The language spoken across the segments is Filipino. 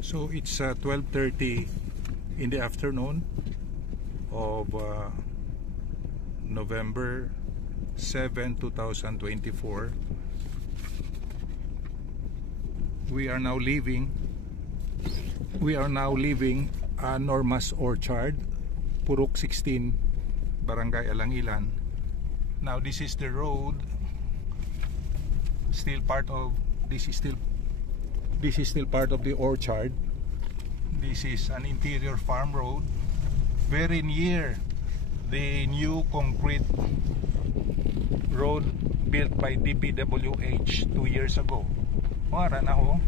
So it's 12:30 in the afternoon of November 7, 2024. We are now leaving Normas Orchard, Purok 16, Barangay Alangilan. Now this is the road, this is still part of the orchard. This is an interior farm road, very near the new concrete road built by DPWH 2 years ago. Mara na ho.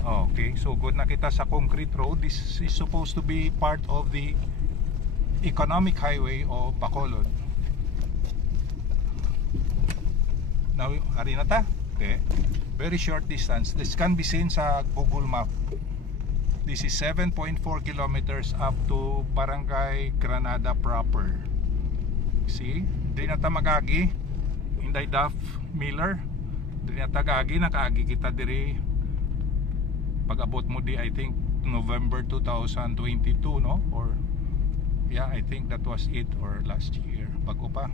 Okay, so good na kita sa concrete road. This is supposed to be part of the economic highway of Bacolod. Now, hari na ta? Okay. Very short distance. This can be seen sa Google Map. This is 7.4 kilometers up to Barangay Granada proper. See? Di na ta magagi. Inday Duff Miller. Di na ta gagi. Nakaagi kita diri. Pag-abot mo di, I think, November 2022, no? Or, yeah, I think that was it. Or last year. Bago pa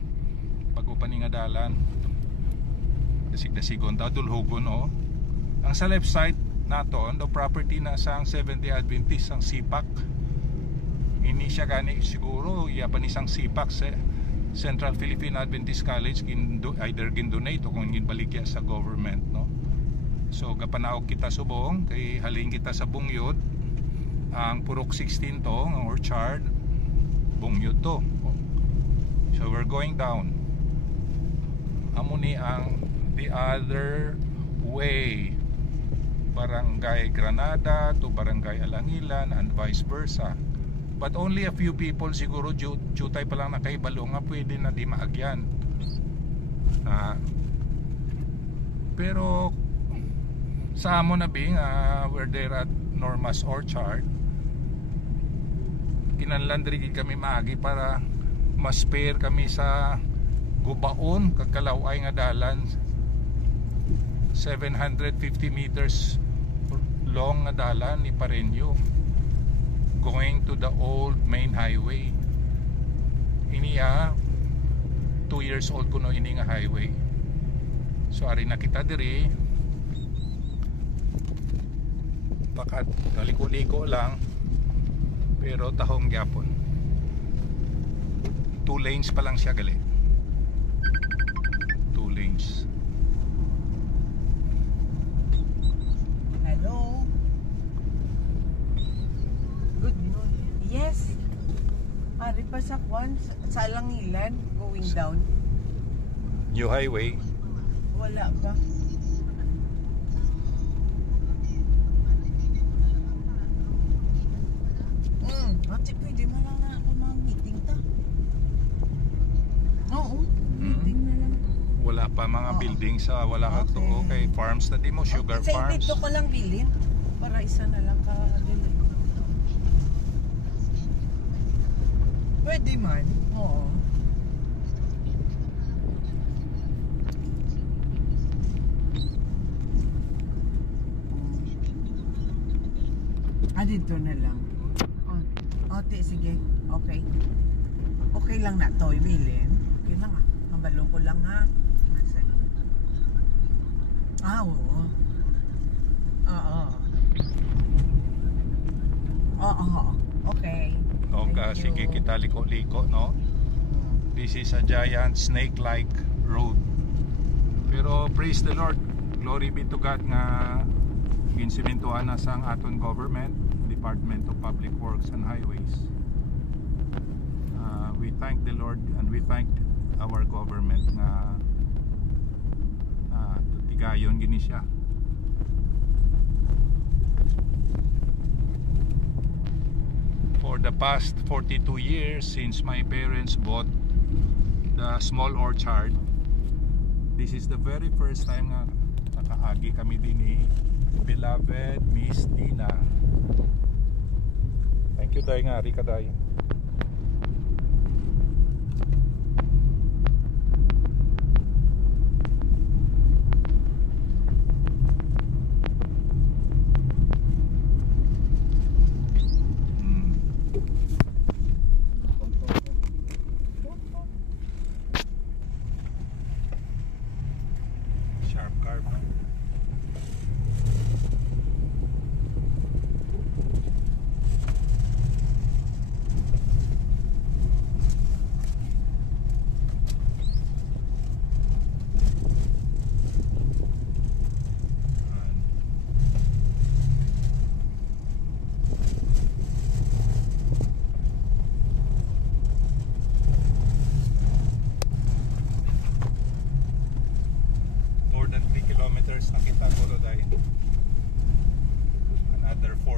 ni nga dalan. Dasig-dasigon ta, dulhogon, no? Ang sa left side naton, the property na sang 70 Adventist, ang Sipak. Ini siya gani siguro yapan isang Sipak sa Central Philippine Adventist College, either gindonate o kung ginbaligya sa government, no? So gapanaog kita subong kay halin kita sa Bungyod. Ang Purok 16 to, ang orchard, Bungyod to. So we're going down. Amo ni ang the other way, Barangay Granada to Barangay Alangilan and vice versa. But only a few people siguro, jutay pa lang nakaibalo nga pwede na di maagyan. Pero sa amo na bing we're there at Normas Orchard, kinanlandrigid kami maagi para ma-spare kami sa gubaon kagkalaway nga dalan, 750 meters long nga dalan ni Pareño going to the old main highway. Iniya 2 years old kuno ini nga highway. So ari na kita diri, bakat kaliko-liko lang pero tahong gyapon. 2 lanes pa lang siya gali. 2 lanes. Hello. Good morning. Yes. Ari pa sa Kwan, sa Alangilan, going down. New highway. Wala pa. Ate, pwede mo lang na ako mag-meeting ta. Oo, meeting na lang. Wala pa mga building sa wala kag tuo kay farms na di mo, sugar farms. Dito ko lang bilhin para isa na lang ka-deli. Pwede man. Oo. Dito na lang. Ote, sige. Okay. Okay lang na to, ibilin. Okay lang Mabalong ko lang ha. Oo. Oo. Oo. Okay. Okay, sige kita liko-liko, no? This is a giant snake-like road. Pero praise the Lord. Glory be to God nga ginsimentuhan na sa aton government, Department of Public Works and Highways. We thank the Lord and we thank our government nga tigayon gini siya. For the past 42 years since my parents bought the small orchard, this is the very first time nga nakaagi kami din ni beloved Miss Dina. Thank you day nga, Rika day.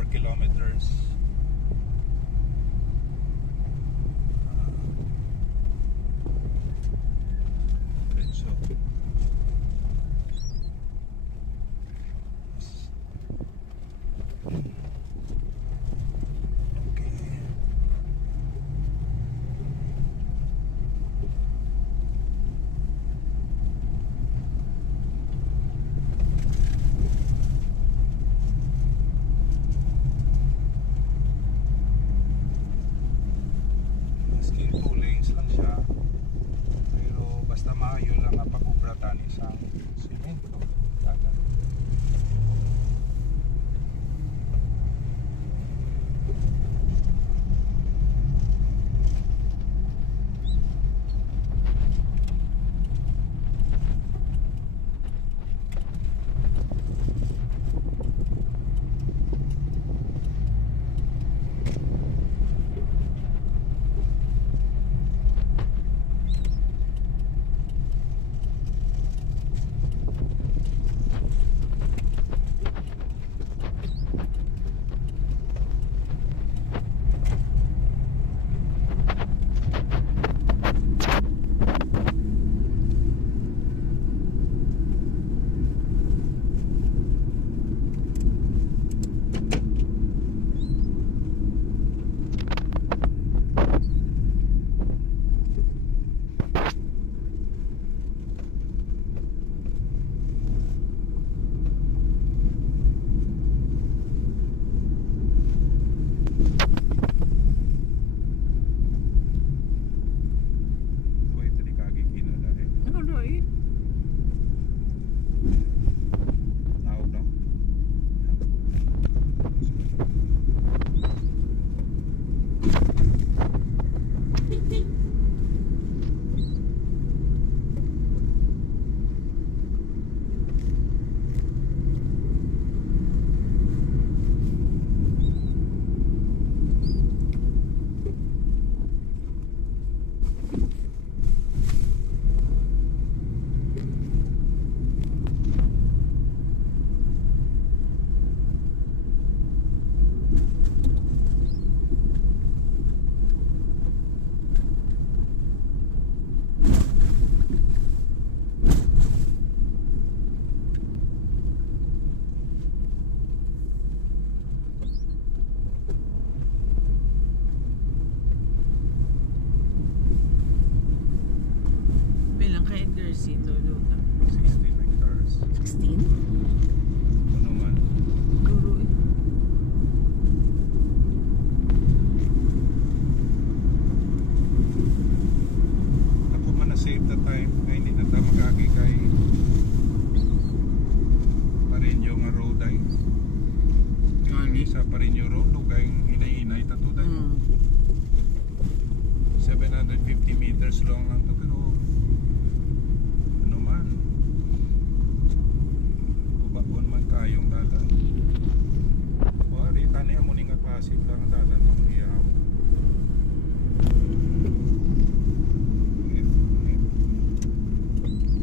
kilometers. So maski 2 lanes lang siya, pero basta maayo lang ang pag-ubratan isang semento dagat. Bilang ka Edgar C. Luluta? 16 hectares. 16? Ano man? Guru eh. Ako man na-save the time na hindi na tayo mag-agi kay Pareño nga road ay. Ani? Sa Pareño road, lugay hinay-hinay tato tayo. 750 meters long lang to, pero ano man, kubakon man kayong dalan. O, rita niya muni nga klasik lang ang dalan ng iyaw.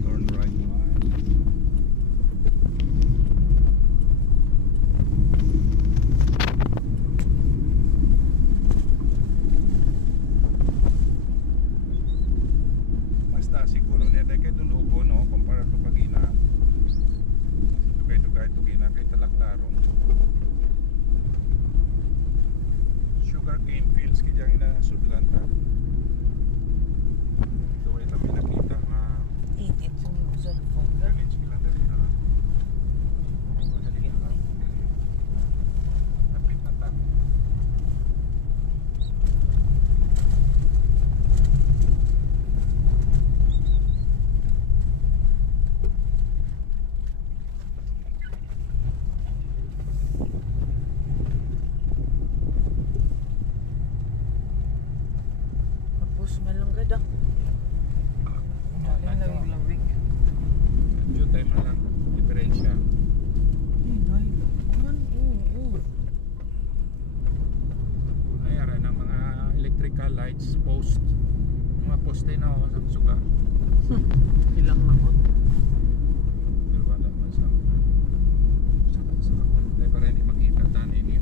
Turn right man. Basta siguro niya dahil kay Dulugo, no? Kumpara to Pagina. Dugay-dugay to Gina kay Talaklaron. Sugar cane fields kaya inasudlan ta. Ito ay kami nakita na Itit sa yung cellphone ka. village kila dali na. Napit na ta. Tapos malanggad ah. Daling lawig-lawig. Few time na lang diferensya. Ay, oo. Ay, ara ng mga electrical lights post. Mga poste na ako sa suga. Ilang nakot. Pero wala man sa dahil para hindi makita tani niyo.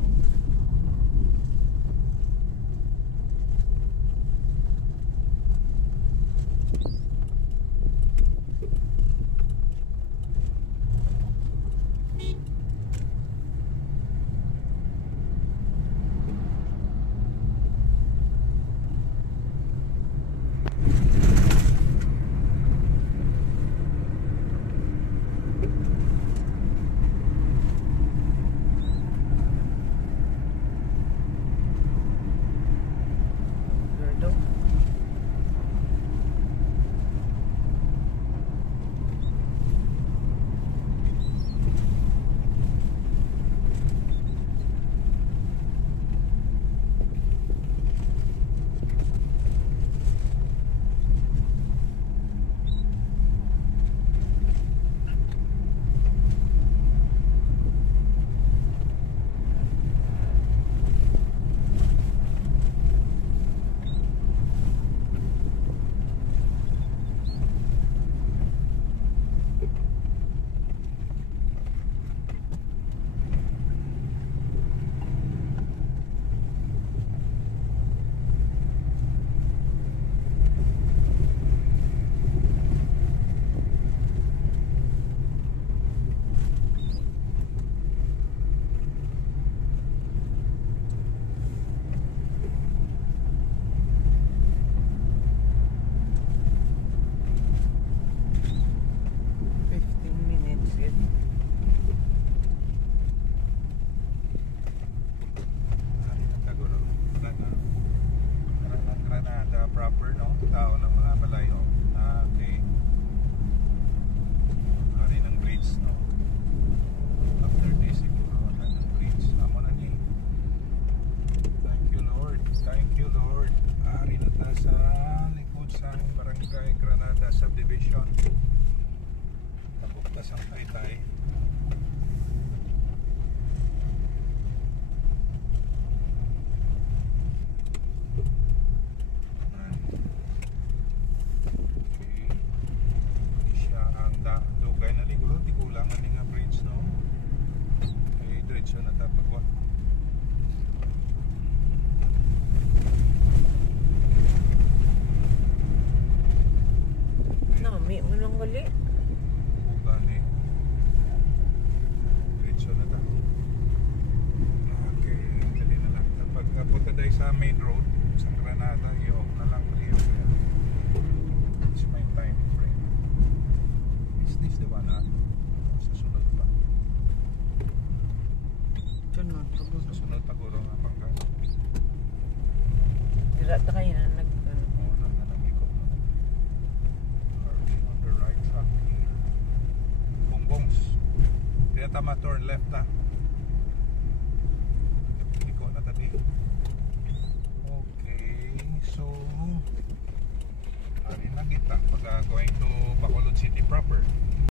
subdivision. Tapos ang Taytay. Okay. Siya ang dugay na liguro, di kulang na nga bridge, no? Okay, diretso na tapagwa. Nami mo lang gali. Ugani. Diretso na ta. Okay, dali na lang. Kapag punta tayo sa main road, sa Granada, i-off na lang kayo. It's my time frame. Is this the one, ha? Sa sunod pa. Sunod Sa sunod pa guro nga pangka. Dira ta kayo na nag Oo, nananamikot na. Curving on the right track here. Bongbongs. Kaya tama, turn left na. Iko na tabi. Okay, so ano na kita pag going to Bacolod City proper.